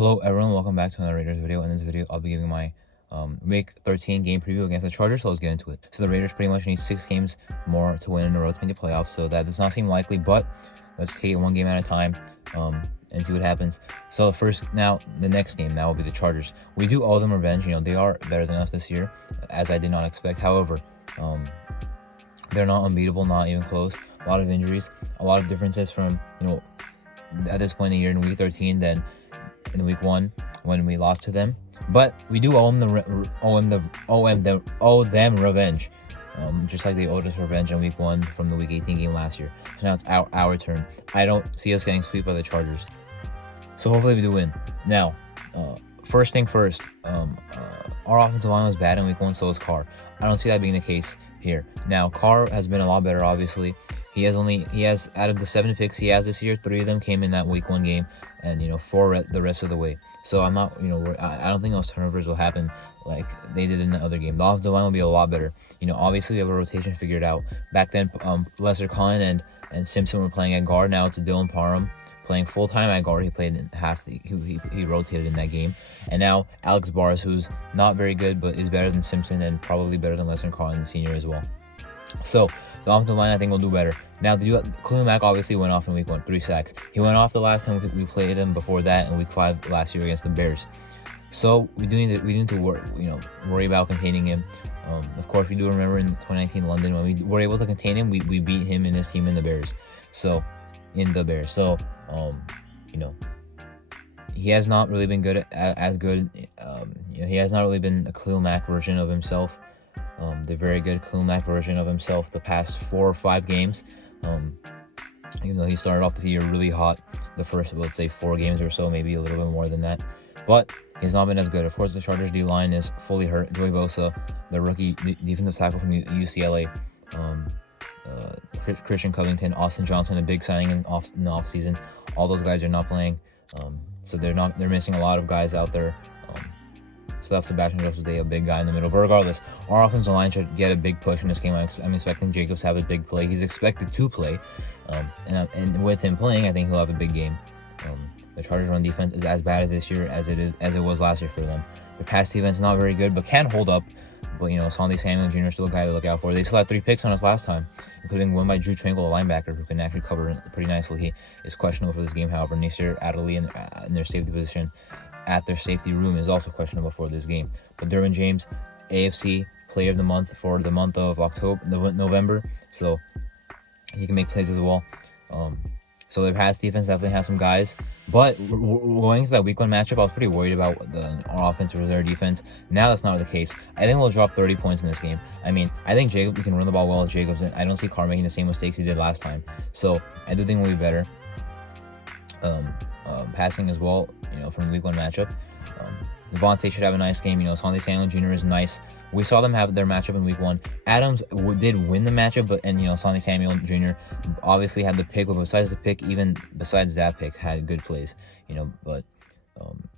Hello everyone, welcome back to another Raiders video. In this video, I'll be giving my Week 13 game preview against the Chargers, so let's get into it. So the Raiders pretty much need 6 games more to win in a row to make the playoffs, so that does not seem likely, but let's take it one game at a time and see what happens. So the next game, that will be the Chargers. We do owe them revenge. They are better than us this year, as I did not expect. However, they're not unbeatable, not even close. A lot of injuries, a lot of differences from, at this point in the year in Week 13 than in Week 1 when we lost to them. But we do owe them revenge, just like they owed us revenge in Week 1 from the Week 18 game last year. So now it's our turn. I don't see us getting swept by the Chargers, so hopefully we do win. Now, first thing first, our offensive line was bad in Week 1, so was Carr. I don't see that being the case here. Now, Carr has been a lot better, obviously. He has out of the 7 picks he has this year, 3 of them came in that Week 1 game, and 4 the rest of the way. So I'm not, I don't think those turnovers will happen like they did in the other game. The offensive line will be a lot better. Obviously we have a rotation figured out. Back then, Lester Collin and Simpson were playing at guard. Now it's Dylan Parham playing full time at guard. He played in he rotated in that game. And now Alex Bars, who's not very good but is better than Simpson and probably better than Lester Collin, the senior, as well. So the offensive line, I think, will do better. Now, Khalil Mack obviously went off in Week 1, 3 sacks. He went off the last time we played him before that in Week 5 last year against the Bears. So we need to worry about containing him. Of course, we do remember in 2019 London when we were able to contain him, we beat him and his team in the Bears. So he has not really been good as good. He has not really been a Khalil Mack version of himself. The very good Khalil Mack version of himself the past 4 or 5 games. Even though he started off the year really hot, the first, let's say, 4 games or so, maybe a little bit more than that. But he's not been as good. Of course, the Chargers D-line is fully hurt. Joey Bosa, the rookie defensive tackle from UCLA, Christian Covington, Austin Johnson, a big signing in the offseason. All those guys are not playing. So they're missing a lot of guys out there. So that's Sebastian Joseph, a big guy in the middle. But regardless, our offensive line should get a big push in this game. I'm expecting Jacobs to have a big play. He's expected to play. And with him playing, I think he'll have a big game. The Chargers' run defense is as bad this year as it was last year for them. The pass defense is not very good, but can hold up. But Asante Samuel Jr. is still a guy to look out for. They still had 3 picks on us last time, including one by Drew Tranquil, a linebacker who can actually cover pretty nicely. He is questionable for this game. However, Nasir Adderley in their safety position at their safety room is also questionable for this game. But Derwin James, AFC Player of the Month for the month of November, so he can make plays as well. So their pass defense definitely has some guys, but going into that Week 1 matchup, I was pretty worried about our offense versus their defense. Now that's not the case. I think we'll drop 30 points in this game. I think we can run the ball well with Jacobs, and I don't see Carr making the same mistakes he did last time. So I do think we'll be better. Passing as well, from the Week 1 matchup. Devontae should have a nice game. Asante Samuel Jr. is nice. We saw them have their matchup in Week 1. Adams did win the matchup, but Asante Samuel Jr. obviously had the pick, but besides that pick, had good plays. But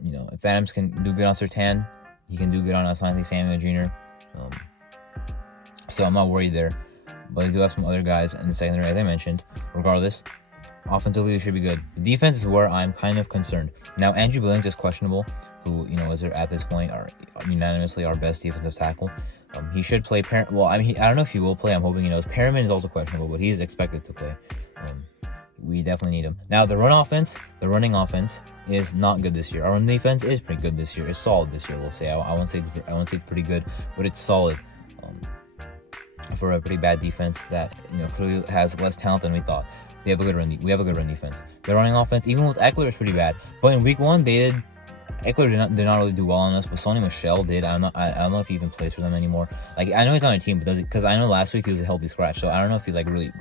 if Adams can do good on Surtain, he can do good on Asante Samuel Jr. So I'm not worried there. But they do have some other guys in the secondary, as I mentioned. Regardless, offensively, it should be good. The defense is where I'm kind of concerned. Now, Andrew Billings is questionable, who, is at this point unanimously our best defensive tackle. He should play. I don't know if he will play. I'm hoping he knows. Perriman is also questionable, but he is expected to play. We definitely need him. Now, the running offense is not good this year. Our run defense is pretty good this year. It's solid this year, we'll say. I won't say it's pretty good, but it's solid. For a pretty bad defense that clearly has less talent than we thought. We have a good run defense. The running offense, even with Eckler, is pretty bad. But in Week 1, Eckler did not really do well on us, but Sony Michel did. I don't know if he even plays for them anymore. Like, I know he's on their team, but because I know last week he was a healthy scratch, so I don't know if he really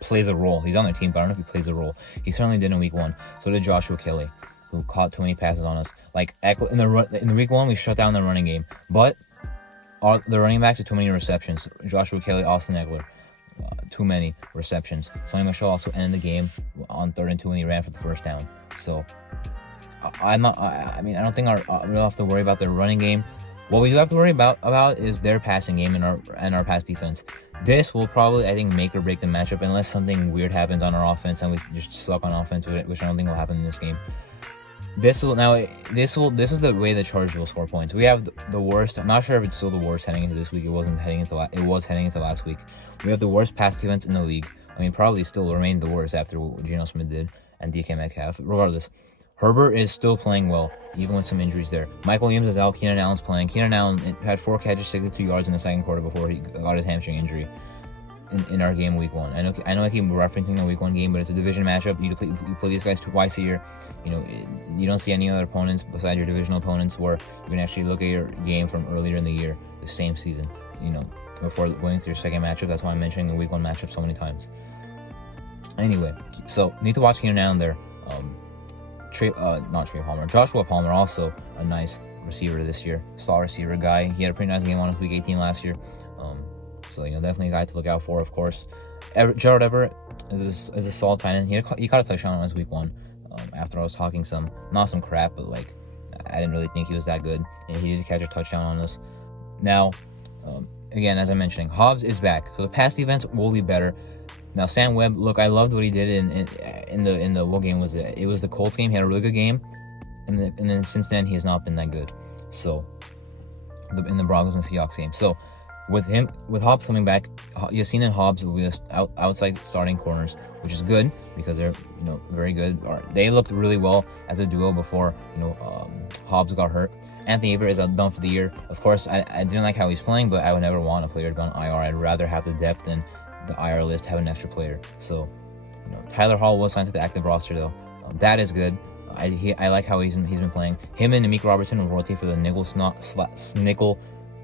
plays a role. He's on their team, but I don't know if he plays a role. He certainly did in Week 1. So did Joshua Kelly, who caught too many passes on us. Like, Eckler, in the Week 1, we shut down the running game, but the running backs had too many receptions. Joshua Kelly, Austin Eckler. Too many receptions. Sony Michel also ended the game on 3rd and 2 when he ran for the first down. So I don't think we'll have to worry about their running game. What we do have to worry about is their passing game and our pass defense. This will probably, I think, make or break the matchup unless something weird happens on our offense and we just suck on offense, which I don't think will happen in this game. This is the way the Chargers will score points. We have the worst. I'm not sure if it's still the worst heading into this week. It was heading into last week. We have the worst pass defense in the league. I mean, probably still remain the worst after what Geno Smith did and DK Metcalf. Regardless, Herbert is still playing well, even with some injuries there. Michael Williams is out. Keenan Allen's playing. Keenan Allen had 4 catches, 62 yards in the second quarter before he got his hamstring injury in our game week 1. I know I keep referencing the week 1 game, but it's a division matchup. You play these guys twice a year. You know, you don't see any other opponents besides your divisional opponents where you can actually look at your game from earlier in the year, the same season, you know, before going to your second matchup. That's why I'm mentioning the week 1 matchup so many times. Anyway, so need to watch Keenan Allen there. Not Trey Palmer. Joshua Palmer, also a nice receiver this year. Slot receiver guy. He had a pretty nice game on his week 18 last year. So, you know, definitely a guy to look out for, of course. Gerald Everett is a solid tight end. He caught a touchdown on his week 1 after I was talking not some crap, but like I didn't really think he was that good. And he did catch a touchdown on us. Now, again, as I'm mentioning, Hobbs is back. So the pass defense will be better. Now, Sam Webb, look, I loved what he did in the what game was it? It was the Colts game. He had a really good game. And then since then, he has not been that good. So, in the Broncos and Seahawks game. So, with Hobbs coming back, Yassin and Hobbs will be the outside starting corners, which is good because they're, you know, very good. They looked really well as a duo before, you know, Hobbs got hurt. Anthony Averett is done for the year. Of course, I didn't like how he's playing, but I would never want a player to go on IR. I'd rather have the depth than the IR list, have an extra player. So, you know, Tyler Hall was signed to the active roster though. That is good. I like how he's been playing. Him and Amik Robertson will rotate for the nickel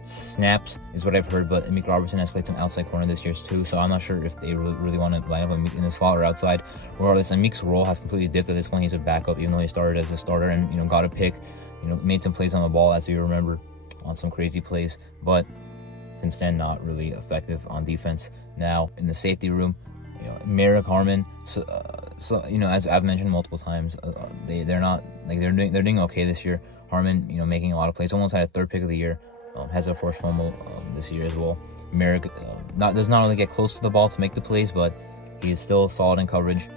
snaps is what I've heard, but Amik Robertson has played some outside corner this year too, so I'm not sure if they really want to line up Amik in the slot or outside. Regardless, Amik's role has completely dipped at this point. He's a backup, even though he started as a starter and, you know, got a pick, you know, made some plays on the ball, as you remember, on some crazy plays, but since then not really effective on defense. Now in the safety room, you know, Merrick Harmon, so you know, as I've mentioned multiple times, they're not like they're doing okay this year. Harmon, you know, making a lot of plays, almost had a 3rd pick of the year. Has a forced fumble this year as well. Merrick does not really get close to the ball to make the plays, but he is still solid in coverage.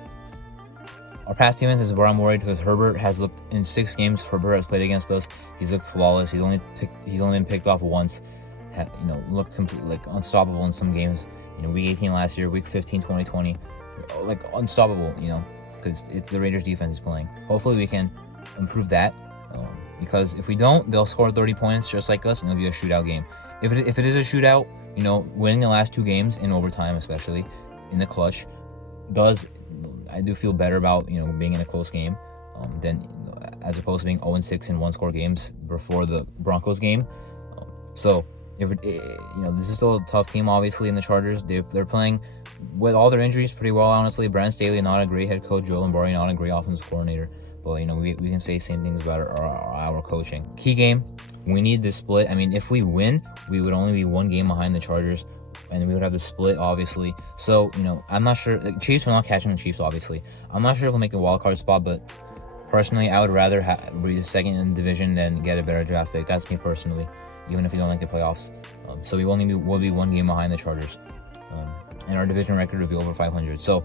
Our pass defense is where I'm worried because Herbert has looked in 6 games. Herbert has played against us. He's looked flawless. He's only been picked off once. You know, looked completely like unstoppable in some games. You know, week 18 last year, week 15 2020, like unstoppable. You know, because it's the Raiders defense is playing. Hopefully we can improve that. Because if we don't, they'll score 30 points just like us, and it'll be a shootout game. If it is a shootout, you know, winning the last 2 games in overtime, especially in the clutch, I do feel better about, you know, being in a close game than as opposed to being 0-6 in 1-score games before the Broncos game. So if you know, this is still a tough team, obviously, in the Chargers. They're playing with all their injuries pretty well, honestly. Brandon Staley, not a great head coach. Joe Lombardi, not a great offensive coordinator. But, you know, we can say same things about our coaching. Key game, we need the split. I mean, if we win, we would only be 1 game behind the Chargers, and we would have the split, obviously. So, you know, I'm not sure. The Chiefs, we're not catching the Chiefs, obviously. I'm not sure if we'll make the wild card spot, but personally, I would rather be second in the division than get a better draft pick. That's me personally, even if you don't like the playoffs. So we'll be 1 game behind the Chargers, and our division record will be over 500. So.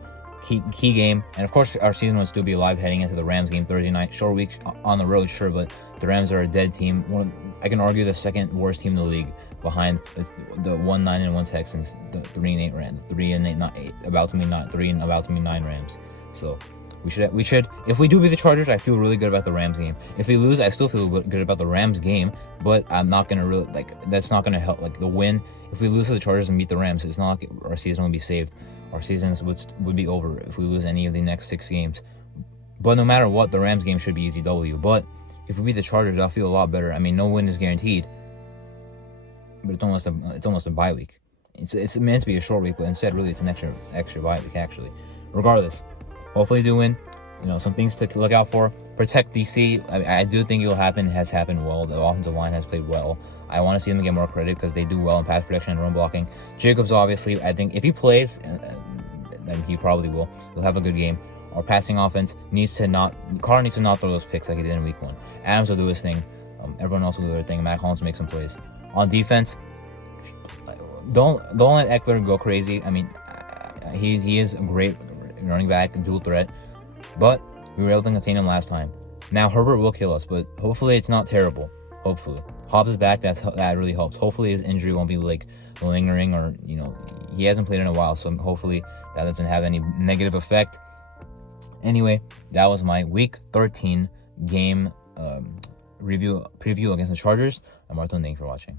Key game, and of course our season will still be alive heading into the Rams game Thursday night. Short week on the road, sure, but the Rams are a dead team. I can argue the 2nd worst team in the league behind the 1-9-1 Texans, the 3-8 Rams, 3-8, not 8, about to be not 3 and about to be 9 Rams. So we should if we do beat the Chargers, I feel really good about the Rams game. If we lose, I still feel good about the Rams game, but I'm not gonna really that's not gonna help. Like the win, if we lose to the Chargers and beat the Rams, it's not like our season will be saved. Our seasons would be over if we lose any of the next 6 games. But no matter what, the Rams game should be easy W. But if we beat the Chargers, I'll feel a lot better. I mean, no win is guaranteed, but it's almost a bye week. It's meant to be a short week, but instead, really, it's an extra bye week actually. Regardless, hopefully do win. You know, some things to look out for. Protect DC. I do think it will happen. It has happened well. The offensive line has played well. I want to see them get more credit because they do well in pass protection and run blocking. Jacobs, obviously, I think if he plays, then he probably will. He'll have a good game. Our passing offense needs to not throw those picks like he did in week 1. Adams will do his thing. Everyone else will do their thing. Matt Collins will make some plays. On defense, don't let Eckler go crazy. I mean, he is a great running back, dual threat, but we were able to contain him last time. Now Herbert will kill us, but hopefully it's not terrible. Hopefully Hobbs is back. That really helps. Hopefully his injury won't be like lingering, or he hasn't played in a while, so hopefully that doesn't have any negative effect. Anyway, that was my Week 13 game preview against the Chargers. I'm Martin. Thank you for watching.